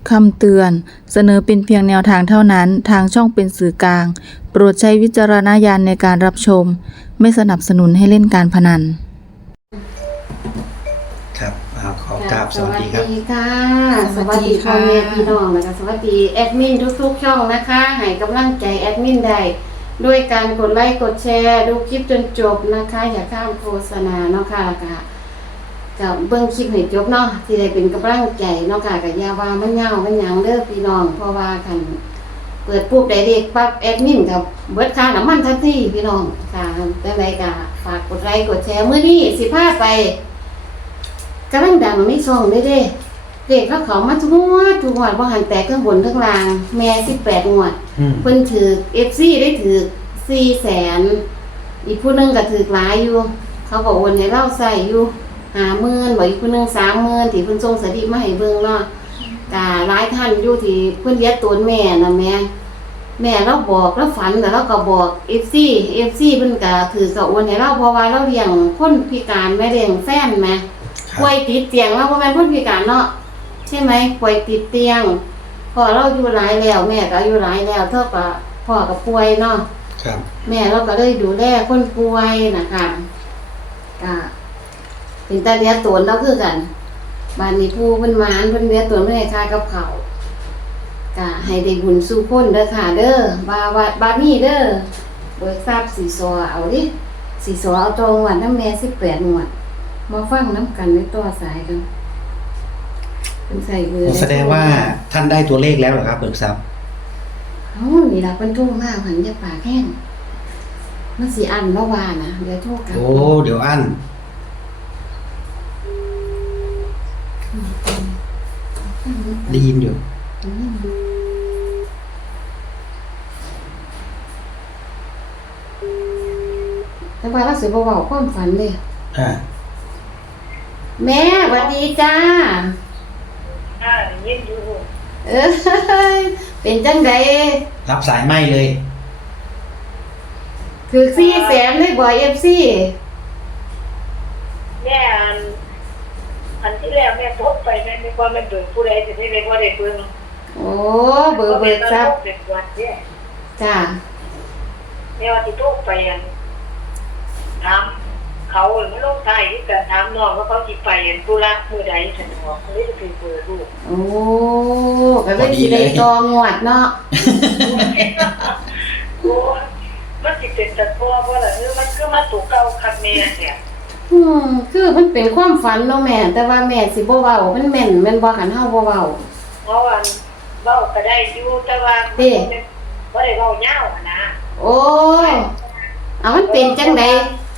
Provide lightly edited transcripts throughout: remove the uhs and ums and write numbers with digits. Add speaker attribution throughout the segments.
Speaker 1: คำเตือนเสนอเป็นเพียงแนวทางเท่านั้นทางช่องเป็นสื่อกลางโปรดใช้วิจารณญาณในการรับชมไม่สนับสนุนให้เล่นการพนัน
Speaker 2: ครับขอกราบสวัสดีครับ
Speaker 3: สวัสดีค่ะสวัสดีพ่อแม่พี่น้องนะคะสวัสดีแอดมินทุกๆช่องนะคะให้กำลังใจแอดมินได้ด้วยการกดไลค์กดแชร์ดูคลิปจนจบนะคะอย่าข้ามโฆษณาเนาะค่ะกับเบิ้งคลิปให้จบเนาะที่ได้เป็นกำลังใจเนาะค่ะกับยาว่ามันเงามันหยังเด้อพี่น้องเพราะว่าคันเปิดปุ๊บได้เด็กปั๊บแอดมินกับเบิดค่าน้ำมันทันทีพี่น้องค่ะจังไดก็ฝากกดไลค์กดแชร์มื้อนี้สิพาไปกำลังดังไม่ส่องเด้เด็กเขามาทุกงวดบ่หันแตกข้างบนข้างล่างแม่18งวดเพิ่นถือ FC ได้ถือ 400,000อีกผู้นึงก็ถือหลายอยู่เขาก็โอนให้เราใช้อยู่50,000บ่อีกผู้นึง30,000ที่เพิ่นส่งสลิปมาให้เบิ่งเนาะก็หลายท่านอยู่ที่เพิ่นเรียกตนแม่น่ะแม่เราบอกแล้วฝันแล้วเราก็บอก FC เพิ่นก็ถือก็โอนให้เราเพราะว่าเราเลี้ยงคนพิการแม่เลี้ยงแฟนแม่ป่วยติดเตียงแล้วบ่แม่นคนพิการเนาะใช่ไหมป่วยติดเตียงพ่อเราอยู่หลายแล้วแม่ก็อายุหลายแล้วเท่ากับพ่อก็ป่วยเนาะ
Speaker 2: ครับ
Speaker 3: แม่เราก็เลยดูแลคนป่วยนะคะก็เป็นตาเลี้ยงตนเราคือกันบ้านนี้ผู้เพิ่นหมานเพิ่นเลี้ยงตนเพิ่นให้ค่ากับข้าวก็ให้ได้บุญสู่คนเด้อค่ะเด้อบ้านนี้เด้อเบิกทรัพย์สีซอเอาดิสีซอเอาตรงวันน้ำแม่18งวดมาฟังน้ำกันในตัวสายกันเป็นใส่เบอร์
Speaker 2: แสดงว่าท่านได้ตัวเลขแล้วเหรอครับเบิกทรัพย์
Speaker 3: นี่ล่ะเพิ่นโทรมาหันอย่าปากแห้งมันสิอันเมื่อวานนะเดี๋ยวโทรกลับ
Speaker 2: โอ้เดี๋ยวอั้นได้ยินอยู่
Speaker 3: แต่ว่าเราสิบ่เว้าความฝันเด้ แม่สวัสดีจ้า
Speaker 4: ยินอยู่
Speaker 3: เป็นจังได
Speaker 2: รับสายไม่เลย
Speaker 3: ถือ400,000เลยบ่ FC
Speaker 4: แม่อันที่แล้วแม่โทรไปแม่มีความเป็นเบิกผู้ใดจะได้เป็นว่าได้เบิ่ง
Speaker 3: โอ้เบิกทรัพย์จ้า
Speaker 4: แม่ว่าสิโทรไปถามเขาไม่ลงท้ายที่การถามน้องว่าเขาสิไปธุระมื้อใดฉันบอกเลยสิเบอร์ลูก
Speaker 3: โอ้ก็เลยสิได้ต่องวดเนาะ
Speaker 4: โอ้มันสิเป็นตะโกบ่ล่ะมันคือมาตัวเก่าคักแม่เนี่ย
Speaker 3: คือมันเป็นความฝันเนาะแม่แต่ว่าแม่สิบ่เว้ามันแม่นบ่คันเฮาบ่เว้า
Speaker 4: เพราะว่าเว้าก็ได้อยู่แต่ว่าบ่ได้เว้ายาวนะ
Speaker 3: โอ้ยเอามันเป็นจังได๋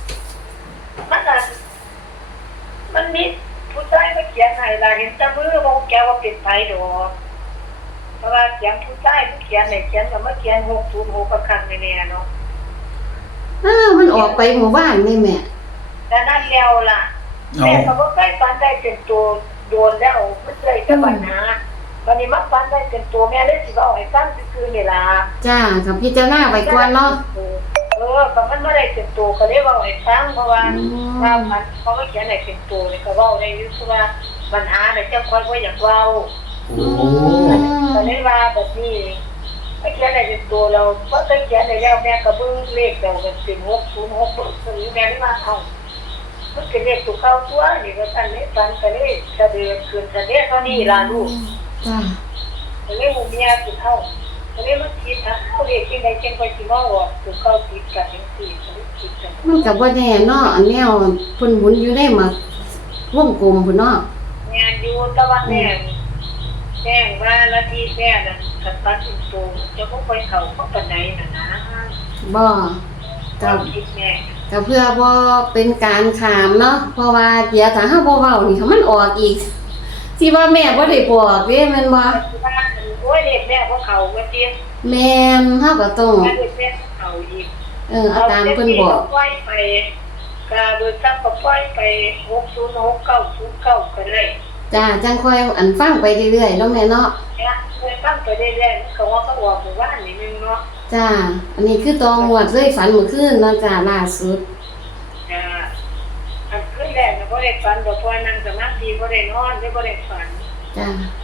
Speaker 4: มันมีผู้ชายมาเขียนให้ล่ะเห็นแต่มือบ่แกว่าเป็นไผดอกเพราะว่าเขียนผู้ชายผู้เขียนให้เขียนก็มาเขียน606ก็คันแน่ๆเนาะ
Speaker 3: มันออกไปหมู่บ้านนี่แม่
Speaker 4: แต่นั่นแล้วล่ะแม่ก็บ่เคยฝันได้เป็นตัวโดนแล้วมันเลยจะปัญหาวันนี้มาฝันได้เป็นตัวแม่เลยสิเอาให้ฟังซื่อๆนี่ล่ะ
Speaker 3: จ้ากับพิจารณาไว้ก่อนเนาะ
Speaker 4: ก็มันไม่ได้เป็นตัวก็ได้เว้าให้ฟังเพราะว่าถ้ามันเขาไม่เขียนให้เป็นตัวนี่ก็เว้าได้อยู่เพราะว่าปัญหาเนี่ยเจ้าค่อยบ่อยากเว้าก็เลยว่าแบบนี้ไม่เขียนให้เป็นตัวเราเพราะถ้าเขียนให้แล้วแม่ก็เบิ่งเลขแล้วมันเป็น606ซึ่งแม่ได้ว่าเอามันเป็นเลขตัวเก่าตัวนี่ก็ท่านนี้ฝันก็เลยจะเดือนคืนจะเรียกเท่านี้ล่ะลูก
Speaker 3: จ้า
Speaker 4: ก็เลยหมู่เมียสิเท่าก็เลยมันคิดเขาเรียกจังได๋จังค่อยสิมาว่าตัวเก่าติดกันจังซี่คิดกัน
Speaker 3: มันก็บ่แน่เนาะอันแนวเพิ่นหมุนอยู่ได้มาวงกลมพุ่นเนาะ
Speaker 4: งานอยู่ตะวันแจ้งว่าละที่แม่น่ะคันตัดสินตัวจะบ่ค่อยเข้าเข้าปานใดน่ะนะ
Speaker 3: บ่
Speaker 4: ก็คิดแม่
Speaker 3: ก็เพื่อบ่เป็นการขามเนาะเพราะว่าเดี๋ยวถ้าเฮาบ่เว้านี่มันออกอีกสิว่าแม่บ่ได้บอกเด้แม่นบ่
Speaker 4: โอ้ยเด็กแม่บ่เข้าว่าติ
Speaker 3: แม่นเฮาก็ต้อง
Speaker 4: เด็กแม่เข้าอีก
Speaker 3: เอาตามเพิ่นบอก
Speaker 4: ปล่อยไปก็โดยซักก็ปล่อยไป606 909ก็ได้
Speaker 3: จ้าจังค่อยอันฟังไปเรื่อยๆเนาะแม่เนาะ
Speaker 4: ฟังไปเรื่อยๆก็ว่าก็ออกหมู่บ้านนี่นึงเนาะ
Speaker 3: จ้าอันนี้คือตองหวดเลยฝันเมื่อคืนเนาะจ้าล่าสุด
Speaker 4: อันคืนแรกน่ะบ่ได้ฝันดอกเพราะนั่งสมาธิบ่ได้นอนบ่ได้ฝัน
Speaker 3: จ้า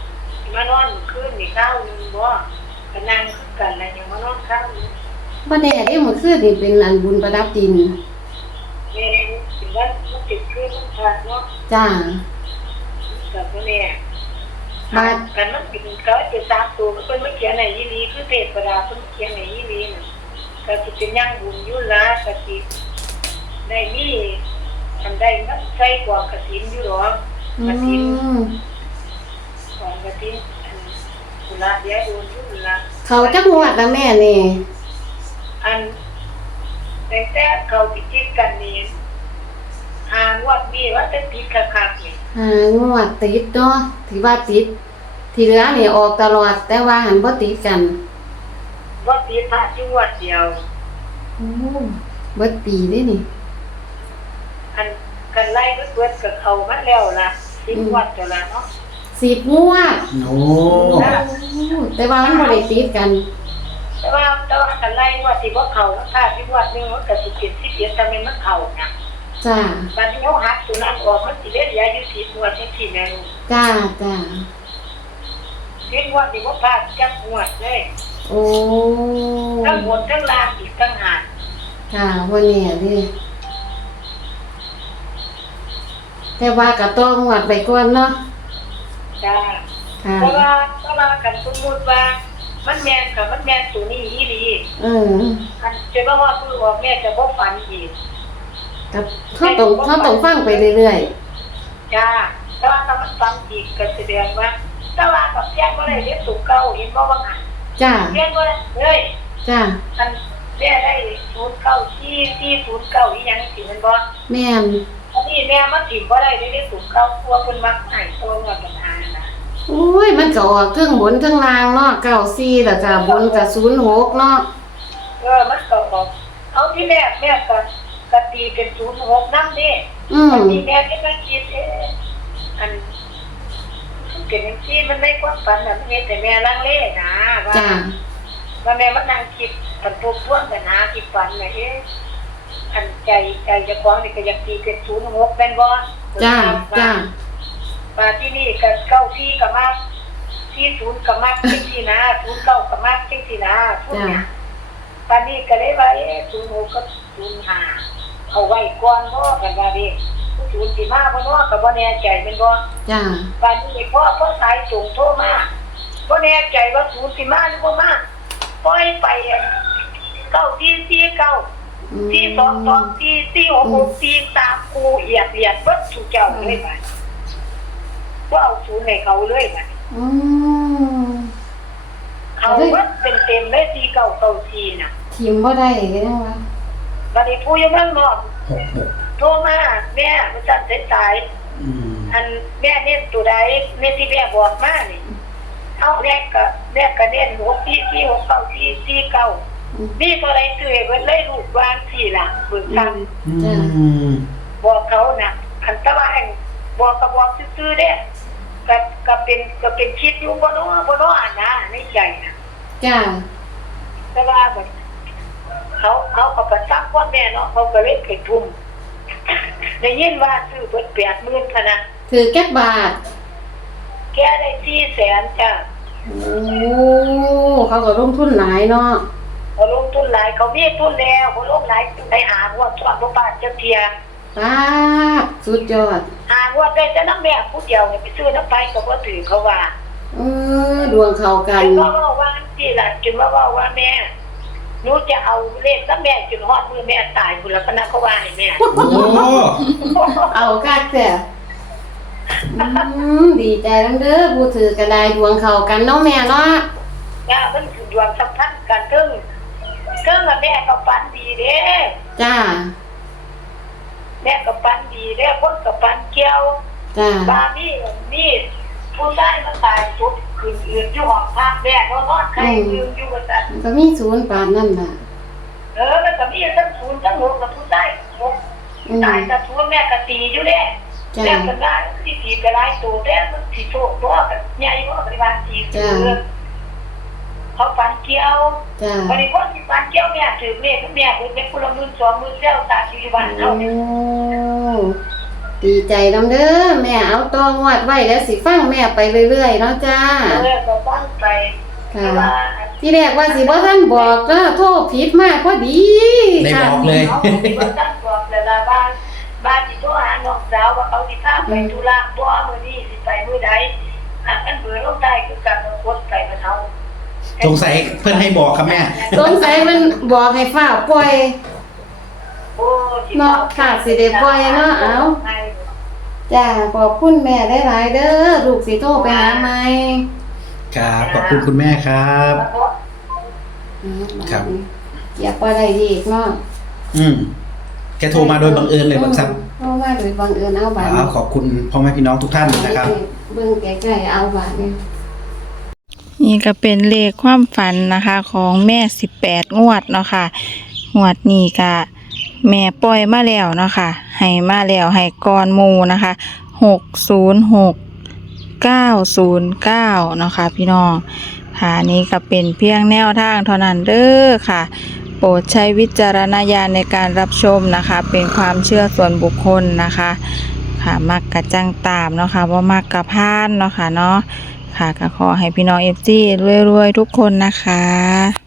Speaker 4: มานอนคืนนี่ข้าวนึงบ่ก็นั่งคือกันแล้วยังมานอนข้าวนึง
Speaker 3: บ่แน่เด้มื้อคืนนี่เป็นอันบุญประดับดิน
Speaker 4: แม่สิว่ามันติดคืนมันขาดเนาะ
Speaker 3: จ้า
Speaker 4: ก็บ่แน่
Speaker 3: บาด
Speaker 4: กันมันเป็นก็จะตามตัวเพิ่นมาเขียนให้อีหลีคือเทพดาเพิ่นเขียนให้อีหลีน่ะก็สิเป็นยังบุญอยู่ล่ะก็สิได้มีอันใดมันใส่กว่ากฐินอยู่หรอก
Speaker 3: อื
Speaker 4: กฐิน
Speaker 3: ม
Speaker 4: ของกฐินอันกุลาเดียวโดนอยู่ล่ะ
Speaker 3: เขาจักงวดละแม่นี่
Speaker 4: อันแต่เขาพิจิตกันนี่หางวดนี้ว่าจะติดคักๆนี่
Speaker 3: งวดติดเนาะที่ว่าติด ที่เหลือนี่ออกตลอด แต่ว่าหันบ่ติดกัน
Speaker 4: ว่าติดพระจังหวัดเดียว
Speaker 3: โอ้เบิดปีเด้นี่
Speaker 4: อันกันไล่เบิดกับเขามาแล้วล่ะ10งวดแล้วล่ะเนาะ
Speaker 3: 10งวด
Speaker 2: โอ้
Speaker 3: แต่ว่ามันบ่ได้ติดกัน
Speaker 4: แต่ว่ากันไล่งวดที่บ่เข้ามันพลาดที่งวดนึงมันก็สิเป็น11แต่มันเข้านะ
Speaker 3: จ้า
Speaker 4: บัดนี้เฮาหักตัวนั้นออกมันสิเหลืออยู่10งวดจังซี่แม่ลูก
Speaker 3: จ้าจ้า
Speaker 4: 10งวดนี่บ่พลาดจักงวดเลย
Speaker 3: โอ้
Speaker 4: ทั้งบนทั้งล่างอีกต่างหาก
Speaker 3: ค่ะวันนี้เดิแต่ว่าก็ต้องงวดไปก่อนเนาะ
Speaker 4: จ้า
Speaker 3: ค่ะ
Speaker 4: เพราะว่ากันสมมุติว่ามันแม่นกับมันแม่นตัวนี้อีหลี อันจะว่าว่าผู้บอกแม่จะบ่ฝันอีก
Speaker 3: กับเขาต้องฟังไปเรื่อย
Speaker 4: จ้าแต่ว่าถ้ามันฝันอีกก็แสดงว่าแต่ว่ากับเพียงบ่ได้เรียนสูงเก่าเห็นบ่ว่างั้น
Speaker 3: ๆจ้า
Speaker 4: เพียงบ่ได้เฮ้ย
Speaker 3: จ้า
Speaker 4: อันแม่ได้09ที่09อีหยังสิมันบ่
Speaker 3: แม่น
Speaker 4: อันนี้แม่มาถิ่มบ่ได้ได้เรียนสูงเก่าพวกเพิ่นมักให้ตัวว่าปัญหานะ
Speaker 3: โอ้ยมันก็ออกเทั้งบนเทั้งล่างเนาะ94แล้วก็บนก็06เนาะ
Speaker 4: มันก็บอกเอาที่แม่ก็ตีเป็น06นำนี่ อันนี้แม่ก็มาคิดอันเกิดอย่างที่มันไม่ความฝันนะมันเห็นแต่แม่ลังเลนะว่า
Speaker 3: จ้า
Speaker 4: แม่มันนั่งคิดกันพวกกันหาคิดฝันนะอันใจจะคล้องนี่ก็อยากตีเป็น06เป็นบ่
Speaker 3: จ้าจ้า
Speaker 4: มาที่นี่ก็94ก็มา40ก็มาจังซี่นะ09ก็มาจังซี่นะทุกอย่างตอนนี้ก็เลยว่า06ก็05เอาไว้ก่อนบ่กันว่าดิ0สิมาบ่เนาะก็บ่แน่ใจแม่นบ่
Speaker 3: จ้า
Speaker 4: บัดนี้พ่อสายส่งโทรมาบ่แน่ใจว่า0สิมาหรือบ่มาปล่อยไป9449 422446643กูเอียดเบิดทุกเจ้าเลยบัดบ่เอา0ให้เขาเลยบัด
Speaker 3: อืม
Speaker 4: เขาเบิดเต็มๆเลย4994น่ะ
Speaker 3: ทิมบ่ได้ก็จังว่า
Speaker 4: บัดนี้ผู้อยู่เมืองนอก
Speaker 2: 66
Speaker 4: โทรมาแม่มันจัดสาย
Speaker 2: อืม
Speaker 4: อันแม่เน้นตัวใดเน้นที่แม่บอกมานี่เอาแรกก็เน้น64469นี่ตัวใดซื้อให้เพิ่นเลยลูกวางสี่ล่ะเบิ่งทำ
Speaker 3: จ้า
Speaker 4: บอกเขาน่ะอันตะว่าอันบอกก็บอกซื่อๆเด้ก็เป็นคิดอยู่บ่เนาะอันนะในใจน่ะ
Speaker 3: จ้า
Speaker 4: แต่ว่าแบบเขาก็ประซักว่าแม่เนาะเขาก็เลยไปทุ่มได้ยินว่าซื้อเบิด80,000พะนะ
Speaker 3: ถือแก๊บบาท
Speaker 4: แกได้400,000จ้ะ
Speaker 3: โอ้เขาก็ลงทุนหลายเนาะ
Speaker 4: เขาลงทุนหลายเขามีทุนแล้วเขาลงหลายไปหาหัวตัวบ่ปานจักเทีย
Speaker 3: ป้าบสุดยอด
Speaker 4: หาหัวได้แต่น้ำแม่ผู้เดียวเนี่ยไปซื้อน้ำไปก็บ่ถือเขาว่า
Speaker 3: ดวงเข้ากัน
Speaker 4: จนว่าที่ล่ะจนว่าแม่หนูจะเอาเลขน้ำแม่จนฮอดมือแม่ตายพุ่นละพนักเขาว่าให้แม่
Speaker 2: โอ้
Speaker 3: เอาคักแท้ดีใจนำเด้อผู้ถือก็ได้ดวงเข้ากันเนาะแม่เนาะ
Speaker 4: ย่ามันคือดวงสัมพันธ์กันถึงว่าแม่ก็ฝันดีเด้
Speaker 3: จ้า
Speaker 4: แม่ก็ฝันดีเด้คนก็ฝันเกี่ยว
Speaker 3: จ้า
Speaker 4: บ้านนี่ผู้ชายมันตายสุดคืนอื่นอยู่ห้องพักแม่นอนใครยืนอยู่ว่าซั่น
Speaker 3: ก็มีศูนย์ปานนั่นล่ะ
Speaker 4: มันก็มีทั้งศูนย์ทั้งหกกับผู้ชายตายกับศูนย์แม่ก็ตีอยู่เด้
Speaker 3: จ้า
Speaker 4: แม่ก็ได้ที่ตีไปหลายตัวเด้มันสิโชคตัวกันใหญ่บ่ปริมาณตีเขาฝันเกี่ยว
Speaker 3: จ้า
Speaker 4: วันนี้คนที่ฝันเกี่ยวแม่ถือเลขแม่เพิ่นเป็นคนละ10,000 20,000แล้วตาอยู่บ้านเฮา
Speaker 3: โอ้ตดีใจน้ำเด้อแม่เอาตองวดไว้แล้วสิฟังแม่ไปเรื่อยๆเนาะจ้า
Speaker 4: ก็ตั้งไป
Speaker 3: ค่ะที่แรกว่าสิบ่ท่านบอกก็โทษผิดมากพอดี
Speaker 2: ได้
Speaker 3: ค่ะ
Speaker 2: บอกเลย
Speaker 4: เขาบ่ตั้งบอกแต่ละบ้านที่โทรหาน้องสาวว่าเขาสิพาไปธุระบ่มื้อนี้สิไปมื้อใดอันเบอร์ลงใต้คือกันกดไปมันเอา
Speaker 2: สงสัยเพื่อนให้บอกครับแม่
Speaker 3: สงสัยมันบอกให้ฝ้าปล่อย
Speaker 4: โอ้
Speaker 3: เนาะค่ะสิได้ปล่อยเนาะเอา จ้าขอบคุณแม่ได้หลายๆเด้อลูกสิโทรไปหาใหม่
Speaker 2: ครับ ขอบคุณคุณแม่ครับ ครับ
Speaker 3: อย่าปล่อยได้ดีอีกเนาะ
Speaker 2: แกโทรมาโดยบังเอิญเลยบังซับ
Speaker 3: เพราะว่าโดยบังเอิญเอาบาด
Speaker 2: ขอบคุณพ่อแม่พี่น้องทุกท่านนะครับ
Speaker 3: เบิ่งใกล้ๆเอาบาดนี่
Speaker 1: นี่ก็เป็นเลขความฝันนะคะของแม่18งวดเนาะค่ะงวดนี้ก็แม่ปล่อยมาแล้วเนาะค่ะให้มาแล้วให้ก่อนหมู่นะคะ606 909เนาะค่ะพี่น้องค่ะนี้ก็เป็นเพียงแนวทางเท่านั้นเด้อค่ะโปรดใช้วิจารณญาณในการรับชมนะคะเป็นความเชื่อส่วนบุคคลนะคะค่ะมักกะจังตามเนาะค่ะว่ามักกะพานเนาะค่ะเนาะค่ะก็ขอให้พี่น้อง FG รวยๆทุกคนนะคะ